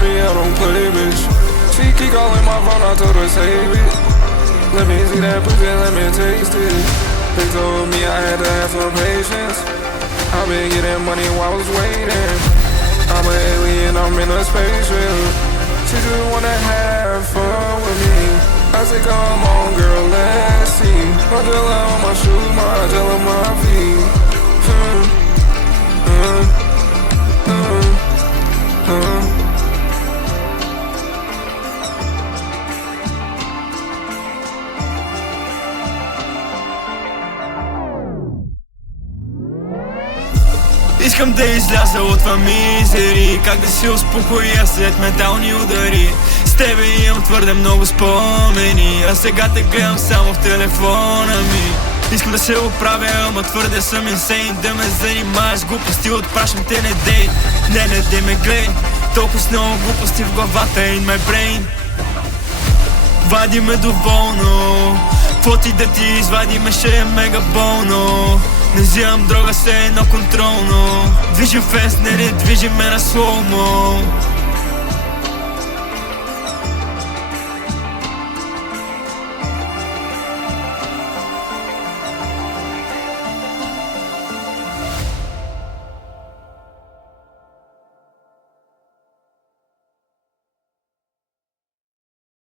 shawty, I don't play, bitch. She keep calling my phone, I told her save it. Let me see that pussy, let me taste it. They told me I had to have some patience. I've been getting money while I was waiting. I'm an alien, I'm in a spaceship. She just wanna have fun with me. I say come on girl, let's see. Margiela on my shoes, Margiela on my feet. Искам да изляза от това мизери, как да си успокоя след ментални удари. С тебе имам твърде много спомени, а сега те гледам само в телефона ми. Искам да се оправя, ама твърде съм инсейн. Да ме занимаваш с глупости, отпращам те, не дей. Не дей ме гледай, толкова с много глупости в главата in my brain. Вади ме доволно, какво ти да ти извади ме ще е мега болно. Не взимам дрога, се едно контролно. Движим фест, не движим ме на слоумо.